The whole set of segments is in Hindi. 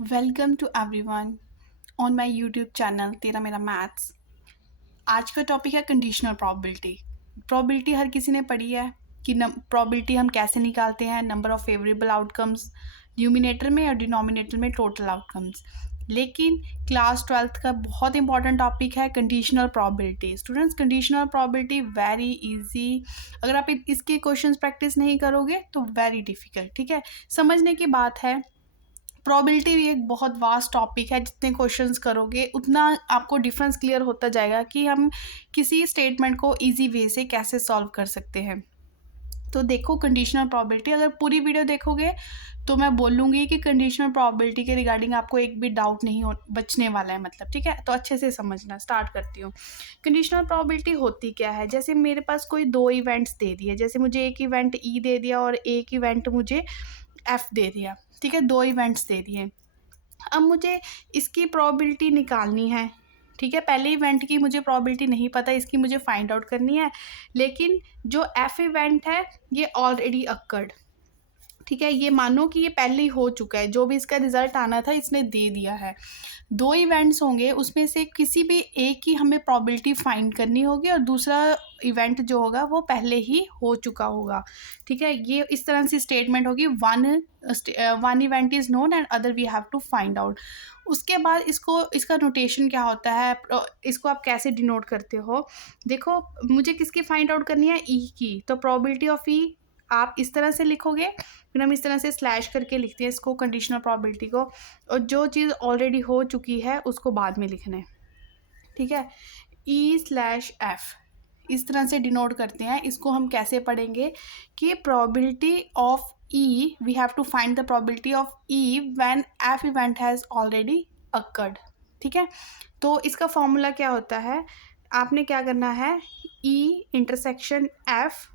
Welcome to everyone on my YouTube channel तेरा मेरा मैथ्स। आज का टॉपिक है कंडीशनल प्रोबेबिलिटी। प्रोबेबिलिटी हर किसी ने पढ़ी है कि प्रोबेबिलिटी हम कैसे निकालते हैं, number of favourable outcomes numerator में और डिनोमिनेटर में टोटल आउटकम्स। लेकिन क्लास 12th का बहुत इंपॉर्टेंट टॉपिक है conditional probability. Students, conditional probability very easy. अगर आप इसके क्वेश्चंस प्रैक्टिस नहीं करोगे तो वेरी डिफिकल्ट। ठीक है, समझने की बात है। प्रोबेबिलिटी भी एक बहुत वास्ट टॉपिक है। जितने क्वेश्चंस करोगे उतना आपको डिफरेंस क्लियर होता जाएगा कि हम किसी स्टेटमेंट को इजी वे से कैसे सॉल्व कर सकते हैं। तो देखो, कंडीशनल प्रोबेबिलिटी अगर पूरी वीडियो देखोगे तो मैं बोलूँगी कि कंडीशनल प्रोबेबिलिटी के रिगार्डिंग आपको एक भी डाउट नहीं हो बचने वाला है। मतलब ठीक है, तो अच्छे से समझना। स्टार्ट करती हूँ। कंडीशनल प्रोबेबिलिटी होती क्या है? जैसे मेरे पास कोई दो इवेंट्स दे दिए, जैसे मुझे एक इवेंट ई दे दिया और एक इवेंट मुझे एफ दे दिया। ठीक है, दो इवेंट्स दे दिए। अब मुझे इसकी प्रोबेबिलिटी निकालनी है। ठीक है, पहले इवेंट की मुझे प्रोबेबिलिटी नहीं पता, इसकी मुझे फाइंड आउट करनी है। लेकिन जो एफ इवेंट है ये ऑलरेडी अक्कर्ड। ठीक है, ये मानो कि ये पहले ही हो चुका है, जो भी इसका रिजल्ट आना था इसने दे दिया है। दो इवेंट्स होंगे, उसमें से किसी भी एक की हमें प्रोबेबिलिटी फाइंड करनी होगी और दूसरा इवेंट जो होगा वो पहले ही हो चुका होगा। ठीक है, ये इस तरह से स्टेटमेंट होगी, one event is known and other we have to find out. उसके बाद इसका नोटेशन क्या होता है, इसको आप कैसे डिनोट करते हो? देखो, मुझे किसकी फाइंड आउट करनी है? ई की। तो प्रोबेबिलिटी ऑफ ई आप इस तरह से लिखोगे, फिर हम इस तरह से स्लैश करके लिखते हैं इसको, कंडीशनल प्रोबेबिलिटी को। और जो चीज़ ऑलरेडी हो चुकी है उसको बाद में लिखना है। ठीक है, ई स्लैश एफ इस तरह से डिनोट करते हैं। इसको हम कैसे पढ़ेंगे कि probability of E, we have to find the probability of E when F event has already occurred. ठीक है, तो इसका फॉर्मूला क्या होता है? आपने क्या करना है, ई इंटरसेक्शन एफ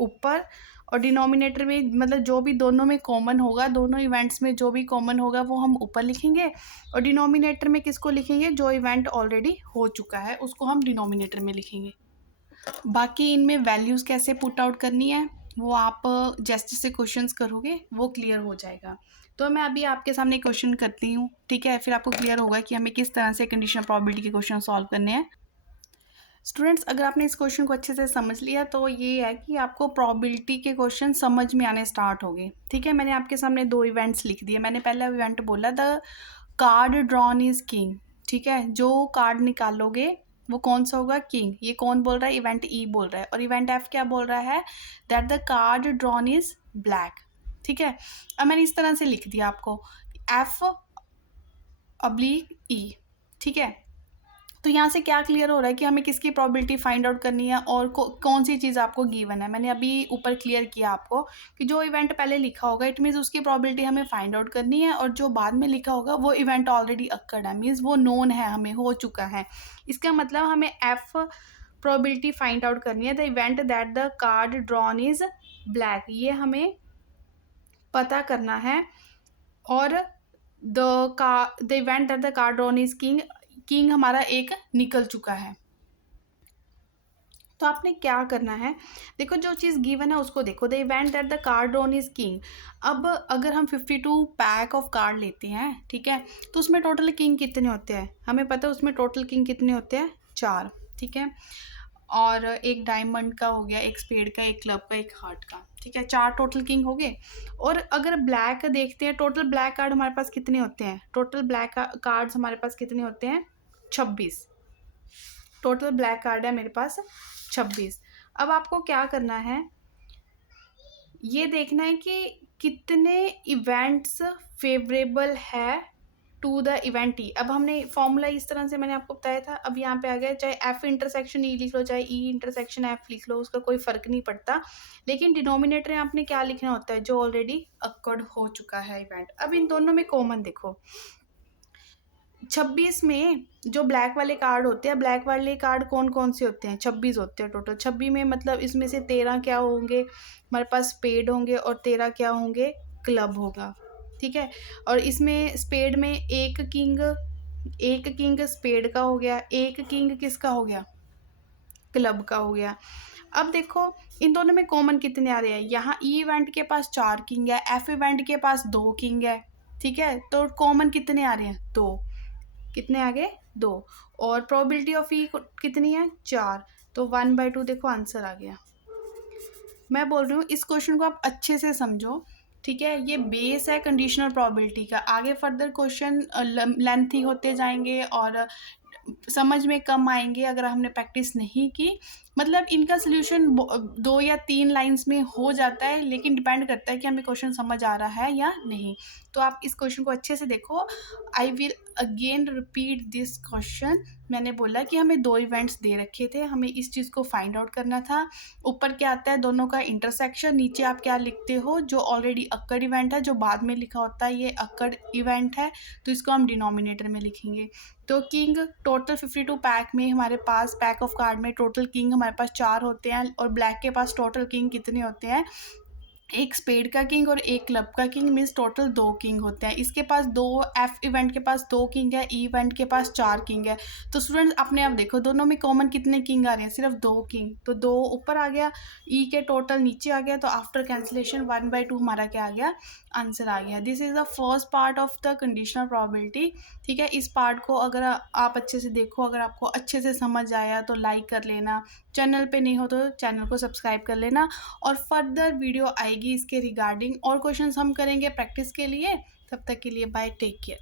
ऊपर, और डिनोमिनेटर में मतलब जो भी दोनों में कॉमन होगा, दोनों इवेंट्स में जो भी कॉमन होगा वो हम ऊपर लिखेंगे, और डिनोमिनेटर में किसको लिखेंगे? जो इवेंट ऑलरेडी हो चुका है उसको हम डिनोमिनेटर में लिखेंगे। बाकी इनमें वैल्यूज़ कैसे पुट आउट करनी है वो आप जैसे जैसे क्वेश्चंस करोगे वो क्लियर हो जाएगा। तो मैं अभी आपके सामने क्वेश्चन करती हूँ। ठीक है, फिर आपको क्लियर होगा कि हमें किस तरह से कंडीशनल प्रोबेबिलिटी के क्वेश्चन सॉल्व करने हैं। स्टूडेंट्स, अगर आपने इस क्वेश्चन को अच्छे से समझ लिया तो ये है कि आपको प्रोबेबिलिटी के क्वेश्चन समझ में आने स्टार्ट हो गए। ठीक है, मैंने आपके सामने दो इवेंट्स लिख दिए। मैंने पहला इवेंट बोला the card drawn is king. ठीक है, जो कार्ड निकालोगे वो कौन सा होगा? किंग। ये कौन बोल रहा है? इवेंट ई बोल रहा है। और इवेंट एफ क्या बोल रहा है? That the card drawn is black. ठीक है, अब मैंने इस तरह से लिख दिया आपको, एफ ऑब्लिक ई। ठीक है, तो यहाँ से क्या क्लियर हो रहा है कि हमें किसकी प्रोबेबिलिटी फाइंड आउट करनी है और कौन सी चीज़ आपको गिवन है। मैंने अभी ऊपर क्लियर किया आपको कि जो इवेंट पहले लिखा होगा इट मीन्स उसकी प्रोबेबिलिटी हमें फाइंड आउट करनी है, और जो बाद में लिखा होगा वो इवेंट ऑलरेडी अक्कर्ड है, मीन्स वो नोन है, हमें हो चुका है। इसका मतलब हमें एफ प्रोबेबिलिटी फाइंड आउट करनी है, the event that the card drawn is black, ये हमें पता करना है। और the event that the card drawn is king, king हमारा एक निकल चुका है। तो आपने क्या करना है, देखो जो चीज़ गिवन है उसको देखो, the event that the card drawn is king. अब अगर हम 52 पैक ऑफ कार्ड लेते हैं, ठीक है, तो उसमें टोटल किंग कितने होते हैं? हमें पता है उसमें टोटल किंग कितने होते हैं? 4। ठीक है, और एक डायमंड का हो गया, एक स्पेड का, एक क्लब का, एक हार्ट का। ठीक है, 4 टोटल किंग हो गए। और अगर ब्लैक देखते हैं, टोटल ब्लैक कार्ड हमारे पास कितने होते हैं? टोटल ब्लैक कार्ड्स हमारे पास कितने होते हैं? 26। टोटल ब्लैक कार्ड है मेरे पास 26। अब आपको क्या करना है, ये देखना है कि कितने इवेंट्स फेवरेबल है टू द इवेंट ई। अब हमने फॉर्मूला इस तरह से मैंने आपको बताया था, अब यहाँ पे आ गया, चाहे एफ इंटरसेक्शन ई लिख लो चाहे ई इंटरसेक्शन एफ लिख लो, उसका कोई फ़र्क नहीं पड़ता। लेकिन डिनोमिनेटर में आपने क्या लिखना होता है? जो ऑलरेडी अक्कर्ड हो चुका है इवेंट। अब इन दोनों में कॉमन देखो, 26 में जो ब्लैक वाले कार्ड होते हैं, ब्लैक वाले कार्ड कौन कौन से होते हैं? 26 होते हैं टोटल। 26 में मतलब इसमें से 13 क्या होंगे? हमारे पास स्पेड होंगे, और 13 क्या होंगे? क्लब होगा। ठीक है, और इसमें स्पेड में एक किंग स्पेड का हो गया, एक किंग किसका हो गया? क्लब का हो गया। अब देखो इन दोनों में कॉमन कितने आ रहे हैं? यहाँ ई इवेंट के पास 4 किंग है, एफ इवेंट के पास 2 किंग है। ठीक है, तो कॉमन कितने आ रहे हैं, 2, कितने आ गए, 2, और प्रोबेबिलिटी ऑफ ई कितनी है, 4, तो 1/2 देखो आंसर आ गया। मैं बोल रही हूँ इस क्वेश्चन को आप अच्छे से समझो, ठीक है, ये बेस है कंडीशनल प्रोबेबिलिटी का, आगे फर्दर क्वेश्चन लेंथी होते जाएंगे और समझ में कम आएंगे अगर हमने प्रैक्टिस नहीं की। मतलब इनका सोल्यूशन 2 या 3 लाइंस में हो जाता है, लेकिन डिपेंड करता है कि हमें क्वेश्चन समझ आ रहा है या नहीं। तो आप इस क्वेश्चन को अच्छे से देखो। I will again repeat this question. मैंने बोला कि हमें 2 इवेंट्स दे रखे थे, हमें इस चीज़ को फाइंड आउट करना था। ऊपर क्या आता है, दोनों का इंटरसेक्शन, नीचे आप क्या लिखते हो, जो ऑलरेडी अक्कड़ इवेंट है, जो बाद में लिखा होता है ये अक्कड़ इवेंट है, तो इसको हम डिनोमिनेटर में लिखेंगे। तो किंग टोटल 52 पैक में हमारे पास, पैक ऑफ कार्ड में टोटल किंग हमारे पास 4 होते हैं, और ब्लैक के पास टोटल किंग कितने होते हैं, एक स्पेड का किंग और एक क्लब का किंग, मीन्स टोटल 2 किंग होते हैं। इसके पास 2, एफ इवेंट के पास 2 किंग है, ई इवेंट के पास 4 किंग है। तो स्टूडेंट्स अपने आप देखो दोनों में कॉमन कितने किंग आ रहे हैं, सिर्फ 2 किंग, तो 2 ऊपर आ गया, ई के टोटल नीचे आ गया, तो आफ्टर कैंसिलेशन 1/2 हमारा क्या आ गया, आंसर आ गया। This is the first part of the conditional probability. ठीक है, इस पार्ट को अगर आप अच्छे से देखो, अगर आपको अच्छे से समझ आया तो लाइक कर लेना, चैनल पे नहीं हो तो चैनल को सब्सक्राइब कर लेना, और फर्दर वीडियो आएगी इसके रिगार्डिंग, और क्वेश्चंस हम करेंगे प्रैक्टिस के लिए। तब तक के लिए बाय, टेक केयर।